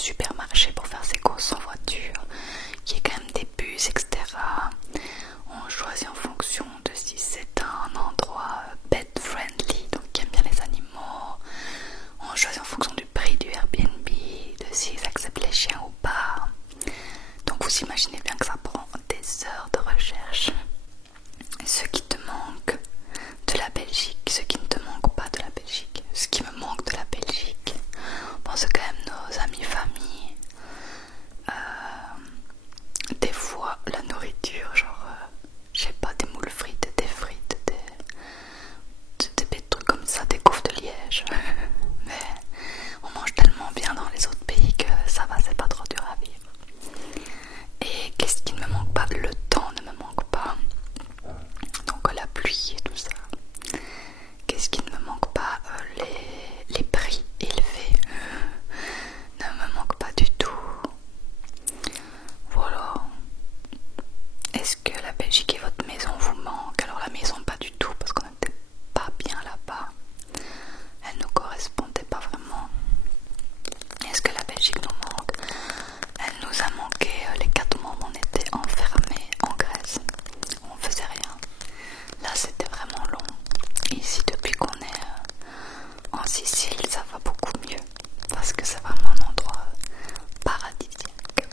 supermarché pour faire ses courses en voiture, qu'il y ait quand même des bus, etc. On choisit en fonction de si c'est un endroit pet friendly, donc qui aime bien les animaux. On choisit en fonction du prix du Airbnb, de s'ils acceptent les chiens ou pas. Donc vous imaginez bien que ça prend des heures de recherche. Et ce qui te manque de la Belgique, ce qui ne te manque pas de la Belgique, ce qui me manque de la Belgique, bon, c'est quand même nos amis, famille, des fois la nourriture, genre je sais pas, des moules frites, des frites, des trucs comme ça, des gaufres de Liège. Mais on mange tellement bien dans les autres pays que ça va, c'est pas trop dur à vivre. Et qu'est-ce qui ne me manque pas? Le temps ne me manque pas, donc la pluie et tout ça. Qu'est-ce qui ne me manque pas? Les prix élevés ne me manquent pas du tout. Voilà. Est-ce que la Belgique et votre maison vous manquent? Alors la maison pas du tout, parce qu'on n'était pas bien là-bas. Elle ne nous correspondait pas vraiment. Est-ce que la Belgique nous manque? Elle nous a manqué les 4 mois où on était enfermés en Grèce. On faisait rien. Là c'était vraiment long. Ici depuis qu'on est en Sicile, ça va beaucoup mieux. Parce que c'est vraiment un endroit paradisiaque.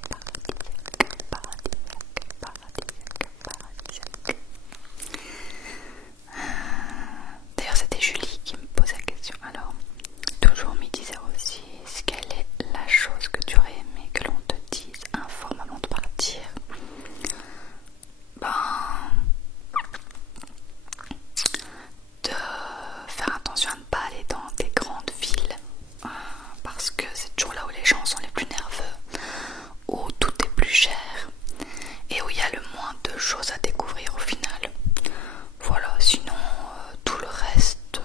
D'ailleurs c'était Julie qui me posait la question. Alors, toujours me disait aussi, quelle est la chose que tu aurais aimé que l'on te dise informe avant de partir? Ben, de faire attention à ne pas aller dans des grandes villes, parce que c'est toujours là où les gens sont les plus nerveux, où tout est plus cher et où il y a le moins de choses à découvrir au final. Voilà, sinon tout le reste,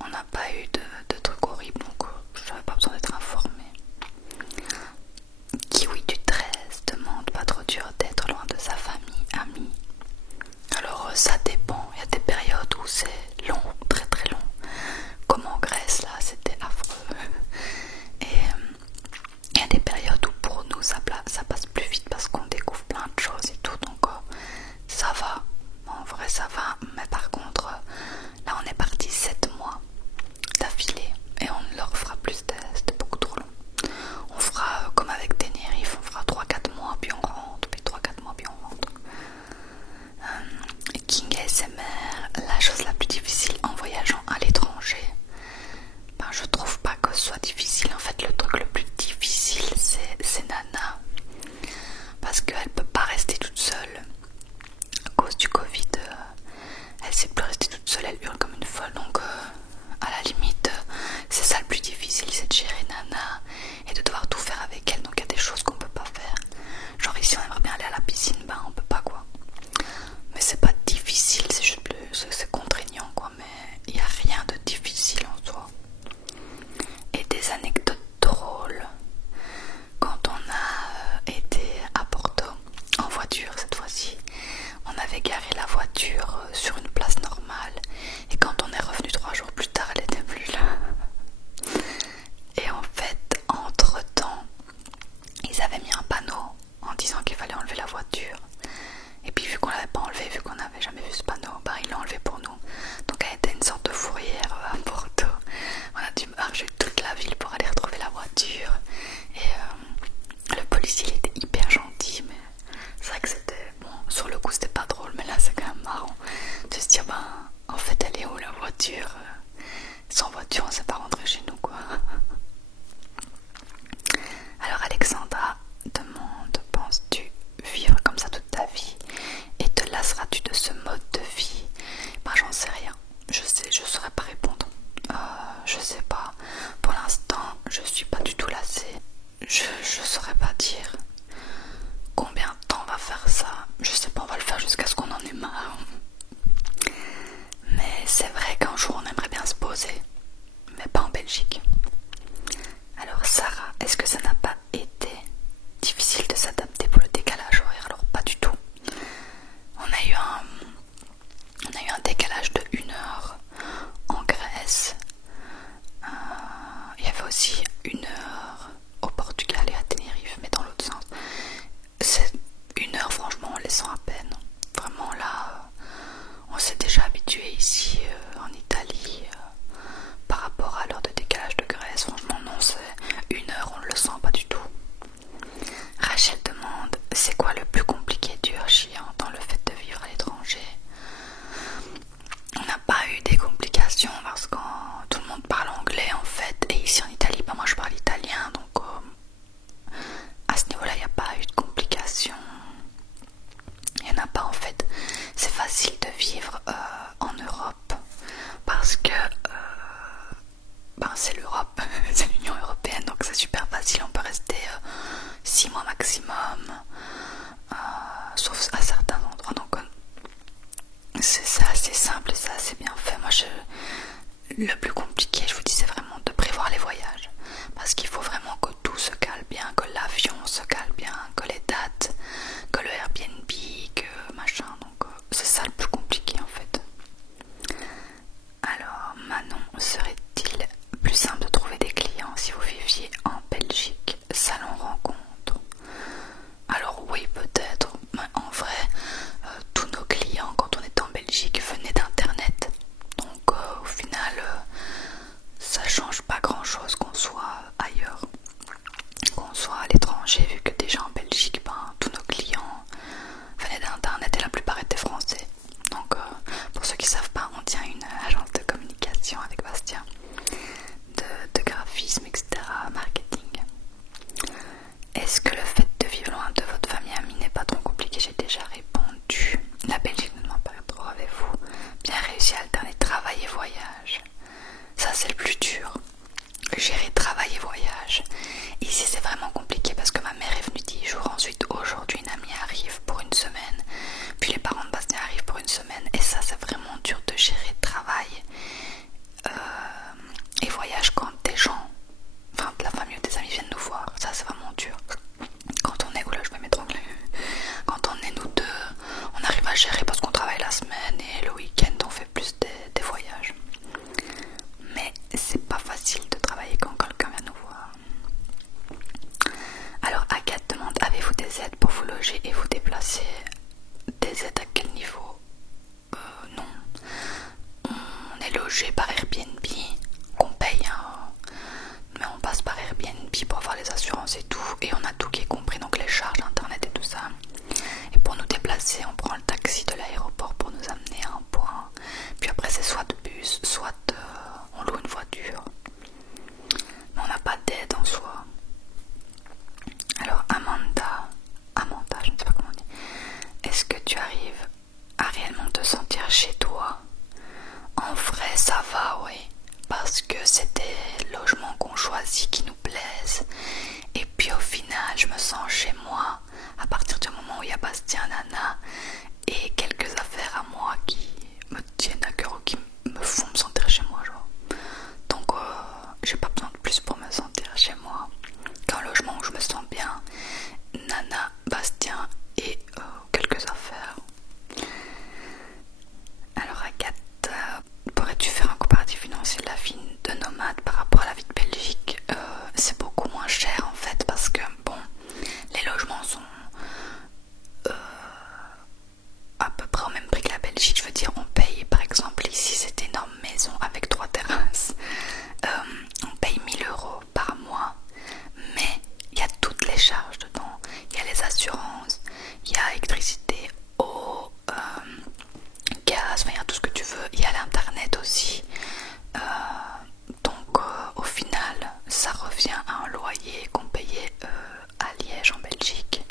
on n'a pas eu de trucs horribles, donc j'avais pas besoin d'être informée. Kiwi du 13 demande: pas trop dur d'être loin de sa famille, amis? Alors ça dépend, il y a des périodes où c'est long, très très long, comme en Grèce là, c'était affreux. Et il y a des périodes où pour nous ça passe plus vite parce qu'on découvre plein de choses et tout, donc ça va, en vrai ça va. Mais par contre là on est parti 7 mois d'affilée et on ne leur fera plus, c'était beaucoup trop long. On fera comme avec Tenerife, on fera 3-4 mois puis on rentre, puis 3-4 mois puis on rentre. King ASMR, la chose la plus difficile en voyageant à l'étranger, ben, je trouve pas que ce soit difficile. En fait le truc le plus difficile c'est Nana, parce qu'elle peut pas rester toute seule à cause du Covid. Elle sait plus rester toute seule, elle hurle comme une folle, donc à la limite c'est ça le plus difficile, c'est de gérer Nana et de devoir tout faire avec elle. Donc il y a des choses qu'on peut pas faire, genre ici on aimerait bien aller à la piscine, ben on peut pas quoi. Mais c'est pas difficile, c'est juste plus, c'est contraignant quoi, mais il n'y a rien de difficile en soi. Et des anecdotes drôles, quand on a été à Porto en voiture cette fois-ci, on avait garé la voiture sur une place normale et quand on est revenu 3 jours plus tard, elle était plus là. Et en fait, entre temps, ils avaient mis un panneau en disant qu'il fallait enlever la voiture. Et puis vu qu'on l'avait pas enlevé, vu qu'on n'avait jamais vu ce panneau, bah ils l'ont enlevé pour nous. Donc elle était une sorte de fourrière à Porto. On a dû marcher toute la ville pour aller retrouver la voiture. Et le policier il était hyper gentil, mais c'est vrai que c'était, bon, sur le coup c'était pas drôle, mais là c'est quand même marrant de se dire, ben en fait elle est où la voiture? Sans voiture on sait pas rentrer chez nous quoi. Alors Alexandra demande: penses-tu vivre comme ça toute ta vie et te lasseras-tu de ce mode de vie? Ben j'en sais rien, je saurais pas répondre. Je sais pas, pour l'instant je suis pas du tout lassée. Je saurais pas dire combien de temps on va faire ça. Je sais pas, on va le faire jusqu'à ce qu'on en ait marre. Mais c'est vrai qu'un jour on aimerait bien se poser, mais pas en Belgique. Alors Sarah, est-ce que ça n'a pas été difficile de s'adapter pour le décalage horaire? Alors pas du tout. On a eu un décalage de 1 heure en Grèce. Il y avait aussi 1 le plus compliqué, je vous dis, c'est vraiment de prévoir les voyages. Parce qu'il faut vraiment que tout se cale bien, que l'avion se cale bien, que les dates, que le Airbnb, que machin. Donc c'est ça le plus compliqué en fait. Alors Manon, serait-il plus simple de trouver des clients si vous viviez en Belgique? Salon rencontre. Alors oui, peut-être, mais en vrai, tous nos clients quand on était en Belgique venaient d'internet. Donc au final, ça change pas grand-chose qu'on soit ailleurs, qu'on soit à l'étranger, vu que déjà en Belgique, tous nos clients venaient d'internet et la plupart étaient français. Donc pour ceux qui savent pas, on tient une agence de communication avec Bastien, de graphisme, etc., marketing. Est-ce que le fait de vivre loin de votre famille amie n'est pas trop compliqué? J'ai déjà répondu. La Belgique ne demande pas trop. Avez-vous bien réussi à alterner travail et voyage? Ça c'est le plus dur. Gérer travail et voyage. Ici c'est vraiment compliqué parce que ma mère est venue 10 jours. Ensuite aujourd'hui une amie arrive pour une semaine. Puis les parents de Bastien arrivent pour une semaine. Et ça c'est vraiment dur de gérer travail et voyage quand des gens, enfin de la famille ou des amis viennent nous voir. Ça c'est vraiment dur. Quand on est, oula je vais m'étrangler. Quand on est nous deux, on arrive à gérer parce qu'on travaille la semaine et le week-end on fait plus des voyages. Mais c'est pas facile de travailler quand quelqu'un vient nous voir. Alors Agathe demande, avez-vous des aides pour vous loger et vous déplacer? Des aides à quel niveau? Non. On est logé par Airbnb, qu'on paye, hein. Mais on passe par Airbnb pour avoir les assurances et tout, et on a tout qui est compris, donc les charges internet et tout ça. Et pour nous déplacer, on prend le taxi de l'aéroport pour nous amener à un point, puis après c'est soit de bus, soit on loue une voiture. Mais on n'a pas d'aide en soi. Alors Amanda, je ne sais pas comment on dit. Est-ce que tu arrives à réellement te sentir chez toi? En vrai ça va, oui. Parce que c'est des logements qu'on choisit qui nous plaisent. Et puis au final je me sens chez moi à partir du moment où il y a Bastien, Nana et quelques affaires à moi qui me tiennent à cœur ou qui me font me sentir chez moi, genre. Donc j'ai pas besoin de plus pour me sentir chez moi qu'un logement où je me sens bien, Nana, Bastien et quelques affaires. Alors Agathe, pourrais-tu faire un comparatif financier de la vie de nomade par rapport à la vie de Belgique? C'est beaucoup moins cher en fait parce que bon, les logements sont à peu près au même prix que la Belgique. Je veux dire, on paye par exemple ici cette énorme maison avec 3 terrasses, on paye 1000 € par mois, mais il y a toutes les charges dedans. Il y a les assurances, il y a électricité, eau, gaz, enfin il y a tout ce que tu veux. Il y a l'internet aussi. Donc au final ça revient à un loyer qu'on payait à Liège en Belgique.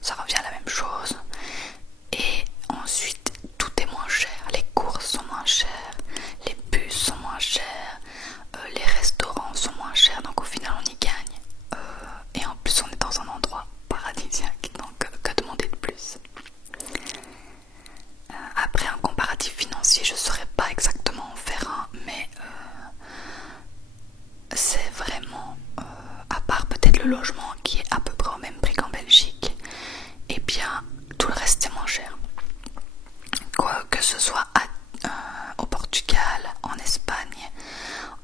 Ça revient à la même chose. Et ensuite tout est moins cher. Les courses sont moins chères, les bus sont moins chers, les restaurants sont moins chers. Donc au final on y gagne. Et en plus on est dans un endroit paradisiaque. Donc que demander de plus? Après un comparatif financier, je ne saurais pas exactement en faire un, mais c'est vraiment, à part peut-être le logement qui est à peu près au même prix qu'en Belgique, et bien tout le reste est moins cher. Quoi que ce soit au Portugal, en Espagne,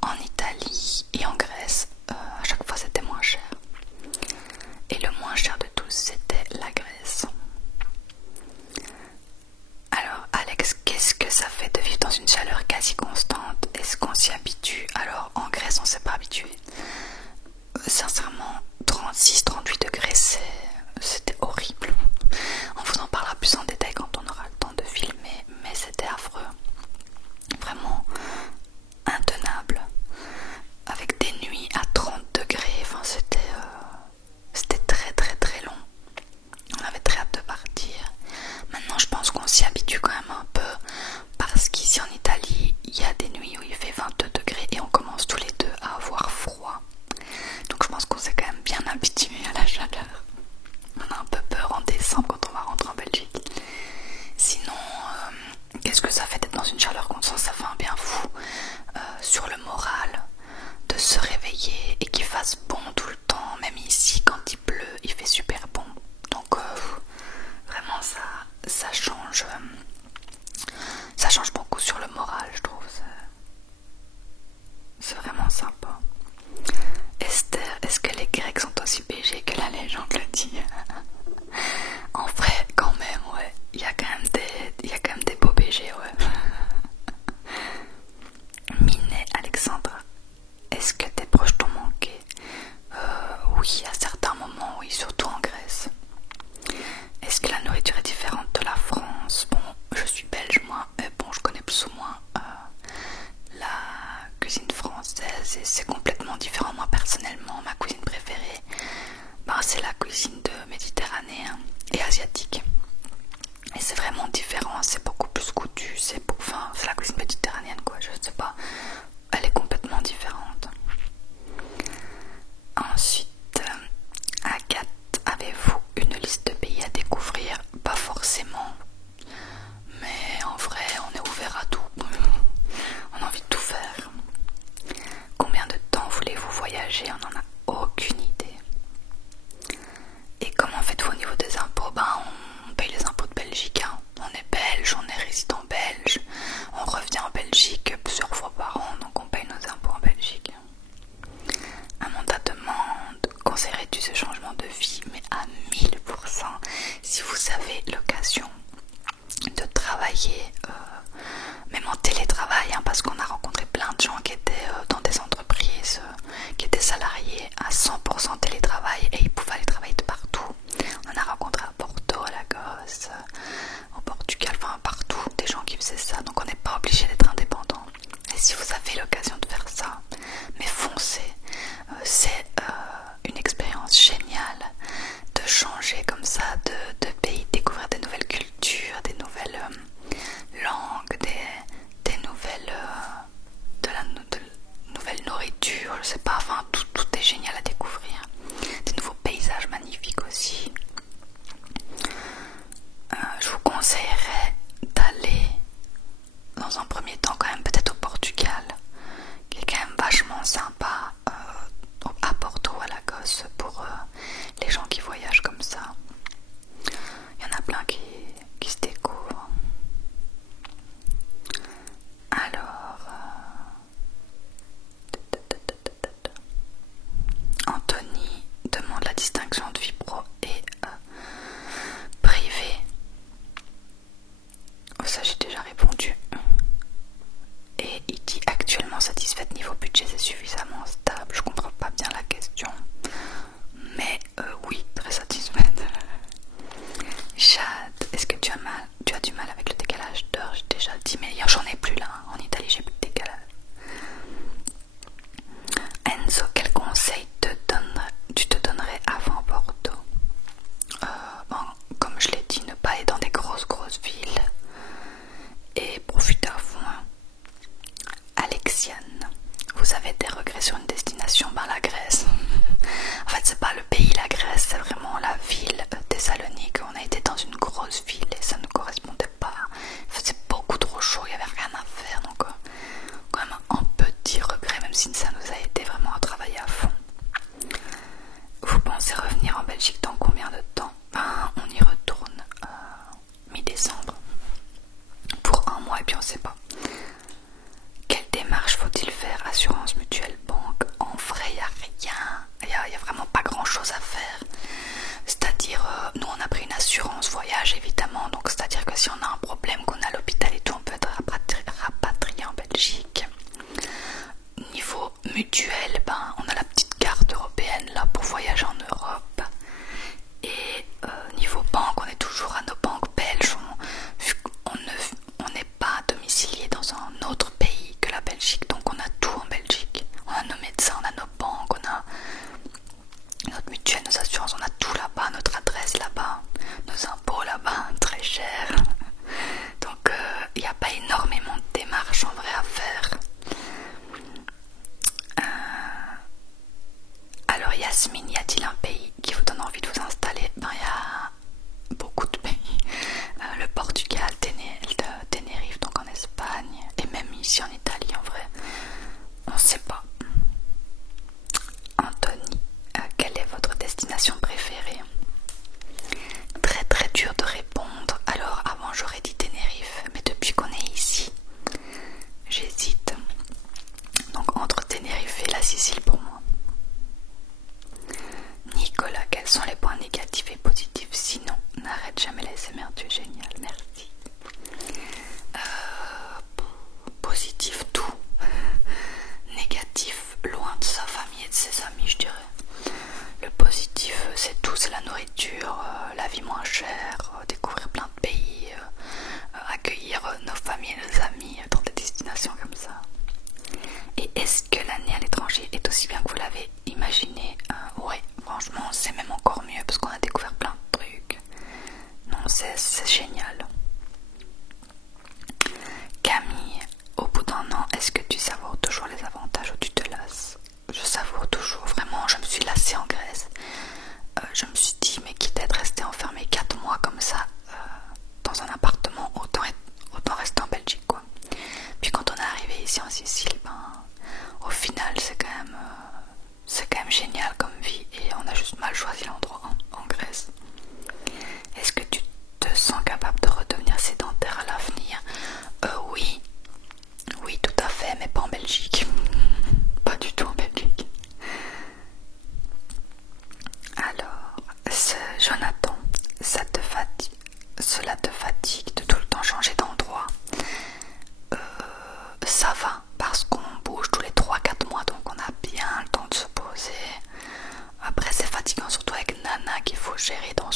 en Italie et en Grèce, à chaque fois c'était moins cher. Et le moins cher de tous c'était la Grèce. Alors Alex, qu'est-ce que ça fait de vivre dans une chaleur quasi constante? Est-ce qu'on s'y habitue? Alors en Grèce on s'est pas habitué. Sincèrement, 36-38 degrés c'était horrible. On vous en parlera plus en détail quand on aura le temps de filmer, mais c'était affreux. Vraiment intenable. Avec des nuits à 30 degrés, enfin c'était très très très long. On avait très hâte de partir. Maintenant je pense qu'on s'y habitue quand même un peu parce qu'ici en Italie il y a des c'est complètement différent. Moi personnellement, ma cuisine préférée, c'est la cuisine de méditerranéen et asiatique. Et c'est vraiment différent, c'est beaucoup plus goûtu, c'est la cuisine méditerranéenne quoi, je sais pas, elle est complètement différente. Ensuite, Agathe, avez-vous une liste de pays à découvrir? Pas forcément, mais en vrai on est ouvert à tout, on a envie de tout faire. Combien de temps voulez-vous voyager? On n'en a aucune idée. Et comment faites-vous au niveau des impôts? On paye les impôts de Belgique, hein. On est belge, on est résident belge, on revient en Belgique plusieurs fois par an, donc on paye nos impôts en Belgique. Amanda demande, conseillerais-tu ce changement de vie? Mais à 1000%, si vous avez l'occasion de travailler, même en télétravail, hein, parce qu'on a rencontré plein de gens qui étaient dans des entreprises, qui étaient salariés à 100% télétravail et ils pouvaient aller travailler de partout. On en a rencontré à Porto, à Lagos, au Portugal, enfin partout, des gens qui faisaient ça, donc on n'est pas obligé d'être indépendant. Et si vous avez l'occasion de faire ça, mais foncez, c'est une expérience géniale de changer comme ça de pays, découvrir des nouvelles cultures, des nouvelles langues, des nouvelles de nouvelle nourriture, je sais pas, enfin tout est génial à découvrir, des nouveaux paysages magnifiques aussi. Je vous conseillerais d'aller dans un premier temps quand même peut-être au Portugal, qui est quand même vachement sympa, à Porto, à Lagos, pour les gens qui voyagent comme ça. Il y en a plein qui se découvrent. Alors, Anthony demande la distinction de vie pro et privée. Ça j'ai déjà répondu. Et il dit actuellement satisfaite niveau budget, c'est suffisamment stable. Je comprends pas bien la question, mais oui, très satisfaite. Chad, est-ce que tu as du mal avec le décalage d'heure? J'ai déjà dit, mais j'en ai plus là, en Italie j'ai plus de décalage. Enzo, quel conseil tu te donnerais avant Bordeaux? Comme je l'ai dit, ne pas aller dans des grosses villes et profiter à fond. Alexiane, vous avez des regrets sur une destination? La Grèce. En fait, c'est pas le pays la Grèce, c'est vraiment la ville Thessalonique. On a été dans une grosse ville et ça ne correspondait pas. Il faisait beaucoup trop chaud, il n'y avait rien à faire, donc quand même un petit regret, même si ça nous a aidé vraiment à travailler à fond. Vous pensez revenir en Belgique dans combien de temps? On y retourne mi-décembre pour un mois et puis on sait pas. Quelle démarche faut-il faire? Assurance, mutuelle, banque? En vrai, il n'y a rien. Il y a vraiment pas grand-chose à faire. C'est-à-dire, nous on a pris une assurance voyage évidemment, donc c'est-à-dire que si on a un problème, qu'on a à l'hôpital et tout, on peut être rapatrié en Belgique. Niveau mutuelle, on a la petite carte européenne là pour voyager en Europe. Et niveau banque, on est toujours à nos banques belges. Vu qu'on n'est pas domicilié dans un autre pays que la Belgique, donc on a tout en Belgique. On a nos médecins, on a nos banques, on a notre mutuelle, nos assurances, on a tout là-bas, notre adresse là-bas, nos impôts là-bas, très cher. Donc il n'y a pas énormément de démarches en vrai à faire. Alors Yasmine, y a-t-il un pays qui vous donne envie de vous installer? Il y a beaucoup de pays. Le Portugal, Tenerife, donc en Espagne, et même ici en Italie en vrai. On sait pas. Anthony, quelle est votre destination préférée? Très dur de répondre. Alors avant j'aurais dit Tenerife, mais depuis qu'on est ici, j'hésite. Donc entre Tenerife et la Sicile pour moi. Nicolas, quels sont les points négatifs et positifs? Sinon, n'arrête jamais la SMR, tu es génial, merci. Positif tout. Négatif. ici en Sicile, au final c'est quand même génial comme vie et on a juste mal choisi l'endroit en Grèce. Est-ce que tu te sens capable de redevenir sédentaire à l'avenir? Oui, oui tout à fait, mais pas en Belgique. Pas du tout en Belgique. Alors, Jonathan, cela te fatigue de tout le temps changer d'endroit? Ça va, parce qu'on bouge tous les 3-4 mois, donc on a bien le temps de se poser. Après c'est fatigant, surtout avec Nana qu'il faut gérer dans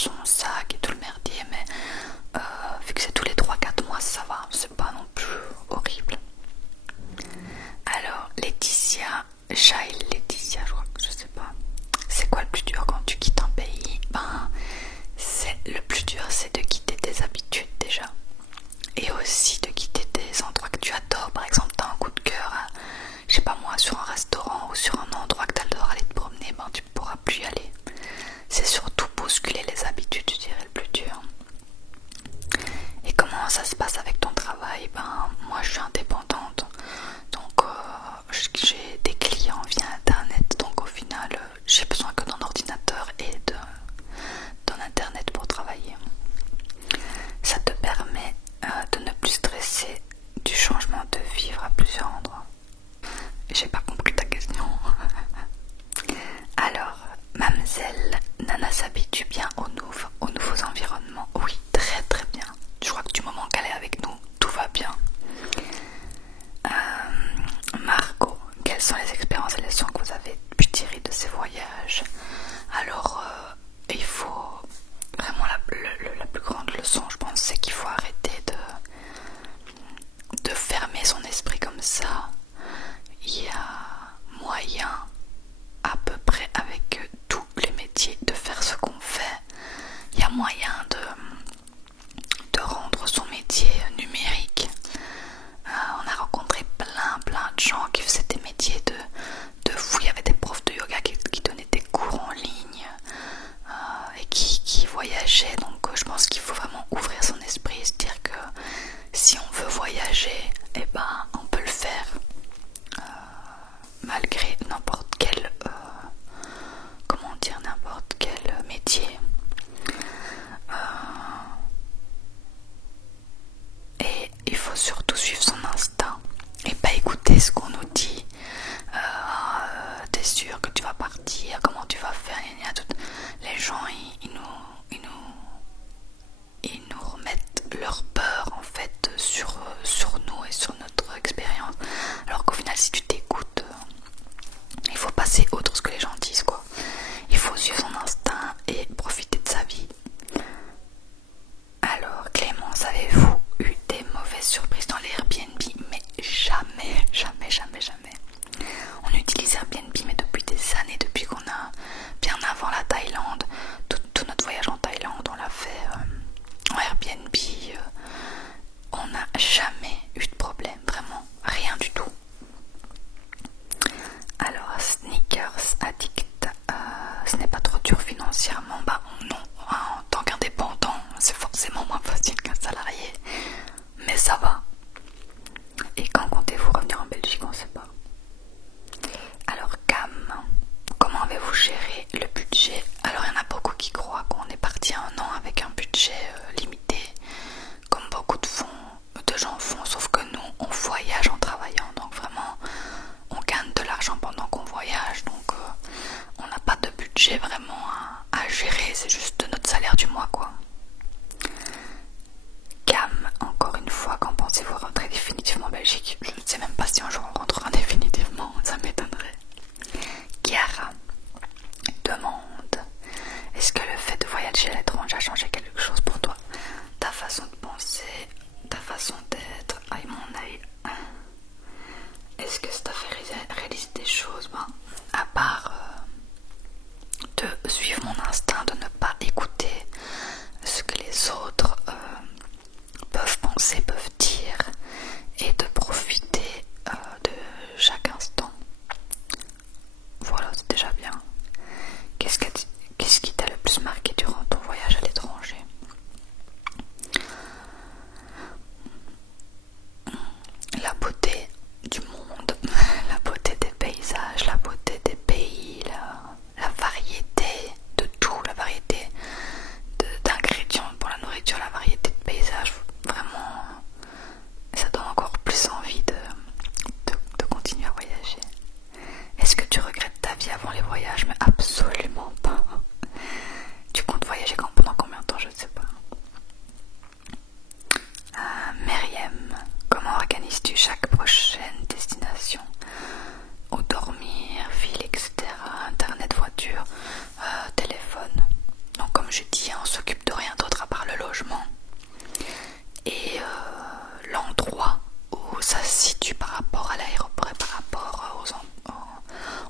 situe par rapport à l'aéroport et par rapport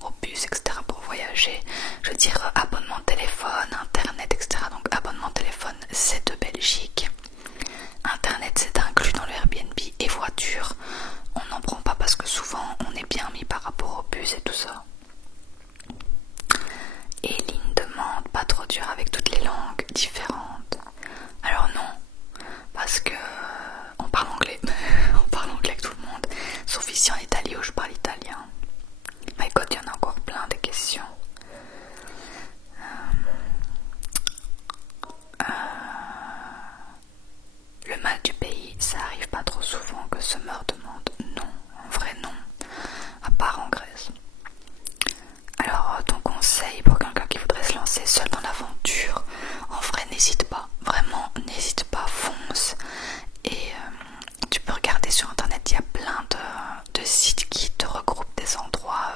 aux bus, etc. pour voyager. Je veux dire abonnement téléphone, internet, etc. Donc abonnement téléphone c'est de Belgique, internet c'est inclus dans le Airbnb, et voiture on n'en prend pas parce que souvent on est bien mis par rapport au bus et tout ça. Et ligne demande pas trop dur avec toutes les langues différentes. Alors non, parce que on parle anglais, on parle anglais avec tout le monde, sauf ici en Italie où je parle italien. Mais écoute, il y en a encore plein de questions. Le mal du pays, ça arrive pas trop souvent que se meurt de monde. Non, en vrai non, à part en Grèce. Alors ton conseil pour quelqu'un qui voudrait se lancer seul dans l'aventure, en vrai n'hésite pas, vraiment n'hésite pas, fonce. Et tu peux regarder sur internet, il y a plein de sites qui te regroupent des endroits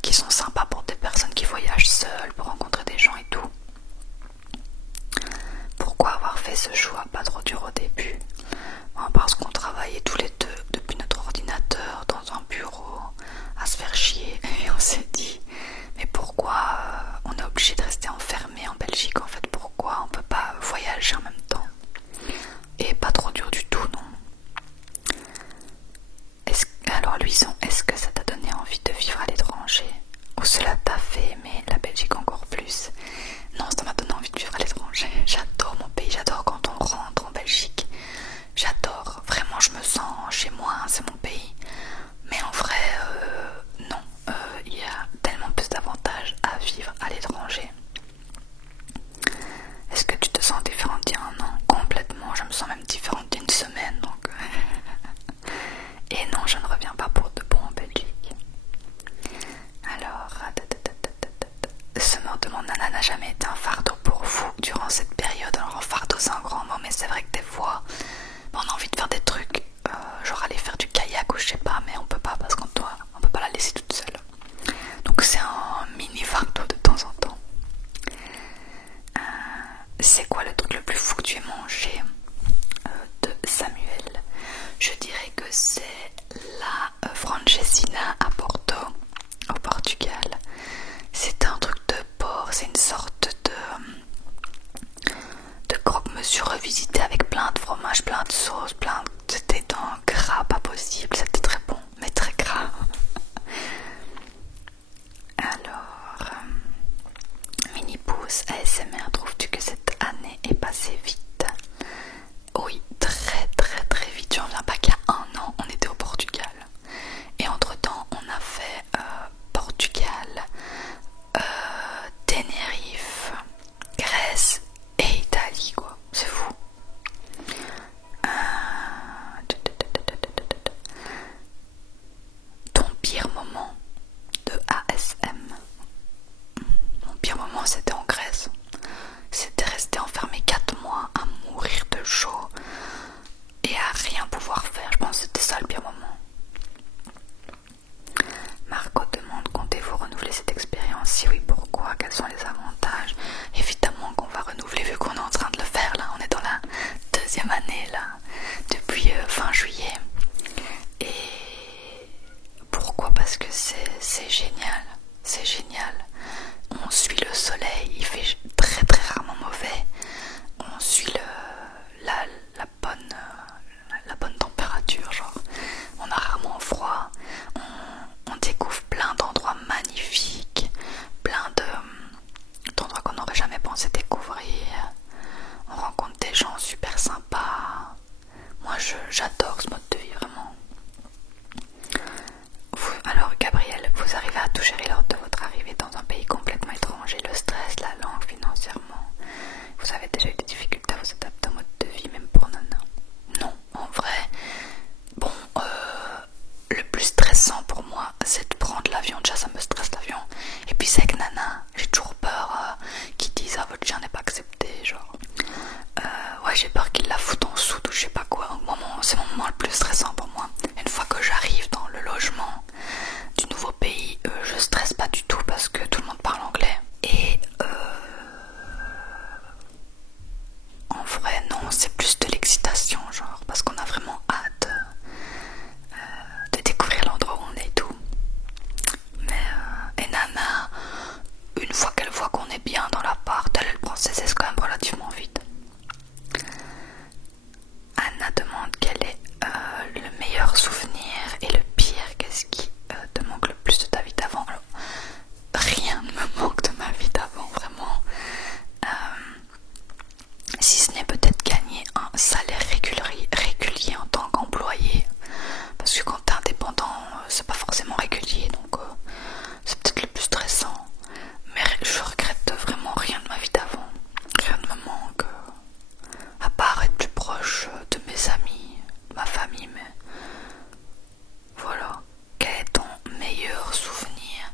qui sont sympas pour des personnes qui voyagent seules, pour rencontrer des gens et tout. Pourquoi avoir fait ce choix pas trop dur au début? Parce qu'on travaillait tous les deux depuis notre ordinateur dans un bureau à se faire chier, et on s'est dit mais pourquoi on est obligé de rester enfermé en Belgique en fait, pourquoi on peut pas voyager en même temps? Et pas trop dur du tout, non. Alors Louison, est-ce que ça t'a donné envie de vivre à l'étranger? Ou cela t'a fait aimer la Belgique encore plus? Non, ça m'a donné envie de vivre à l'étranger. J'adore mon pays, j'adore quand on rentre en Belgique. J'adore, vraiment je me sens chez moi, c'est mon pays. Mais en vrai, non, il y a tellement plus d'avantages à vivre à l'étranger. Est-ce que tu te sens différente d'il y a un an? Complètement, je me sens même différente d'une semaine. Donc et non, je ne reviens pas pour de bon en Belgique. Alors, ce mort de mon nana n'a jamais été un fardeau pour vous durant cette période? Alors un fardeau c'est un grand mot, mais c'est vrai que des fois on a envie de faire des trucs, genre aller faire du kayak ou je sais pas, mais on peut pas parce qu'on peut pas la laisser toute seule. Donc c'est un mini fardeau de temps en temps. C'est quoi le truc le plus fou que tu aies mangé? De Samuel, je dirais que c'est la Francesinha à Porto, au Portugal. C'est un truc de porc, c'est une sorte de croque-monsieur revisité avec plein de fromage, plein de sauce, c'était un gras pas possible, c'était très bon, mais très gras. Alors, Mini Pouce ASMR, trouves-tu que cette année est passée vite? Oui, très très très vite. J'en reviens pas qu'il y a un an, on était au Portugal. Et entre temps, on a fait Portugal, Tenerife, Grèce et Italie, quoi. C'est fou. Ton pire moment de ASM? Mon pire moment, c'était en Grèce. C'était rester enfermé 4 mois à mourir de chaud et à rien pouvoir faire. Je pense que c'était ça le pire moment. Marco demande, comptez-vous renouveler cette expérience? Si oui, pourquoi? Quels sont les avantages? Évidemment qu'on va renouveler vu qu'on est en train de le faire là. On est dans la 2e année là, depuis fin juillet. Et pourquoi? Parce que c'est génial. C'est génial. On suit le soleil, il fait très très rarement mauvais. On suit la bonne température, genre on a rarement froid. On découvre plein d'endroits magnifiques, plein d'endroits qu'on n'aurait jamais pensé découvrir. On rencontre des gens super sympas. Moi j'adore ce mode de vie, vraiment. Alors Gabriel, vous arrivez à tout gérer lors de votre arrivée dans un pays complètement étranger, le stress, la langue, financièrement? Vous avez déjà eu des difficultés à vous est bien dans l'appart, elle prend ses aises quand même relativement vite. Anna demande quel est le meilleur souvenir et le pire, qu'est-ce qui te manque le plus de ta vie d'avant. Alors, rien ne me manque de ma vie d'avant, vraiment. Si ce n'est peut-être gagner un salaire régulier en tant qu'employé, parce que quand t'es indépendant, c'est pas forcément régulier, donc c'est peut-être le plus stressant. Mais je regrette vraiment rien de ma vie d'avant. Rien ne me manque, à part être plus proche de mes amis, de ma famille, mais voilà. Quel est ton meilleur souvenir?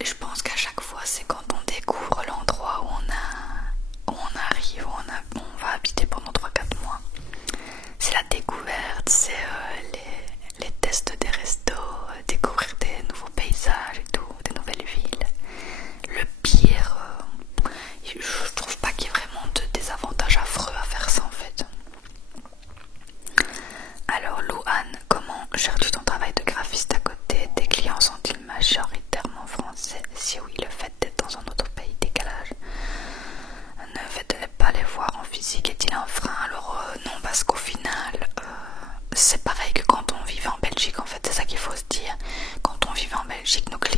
Et je pense qu'à chaque fois, c'est quand on découvre l'endroit où on arrive, où on va habiter pendant 3-4 mois. C'est la découverte, c'est les tests des restos, découvrir des nouveaux paysages et tout, des nouvelles villes. Le pire, je trouve pas qu'il y ait vraiment de désavantages affreux à faire ça en fait. Alors Louane, comment gères-tu ton travail de graphiste à côté? Tes clients sont-ils majoritairement français? Si oui, le fait d'être dans un autre pays, décalage. Ne fait-elle pas les voir en physique est-il un frein? Alors non, parce qu'au final, c'est pareil que quand on vivait en Belgique en fait, c'est ça qu'il faut se dire. Quand on vivait en Belgique, nos clients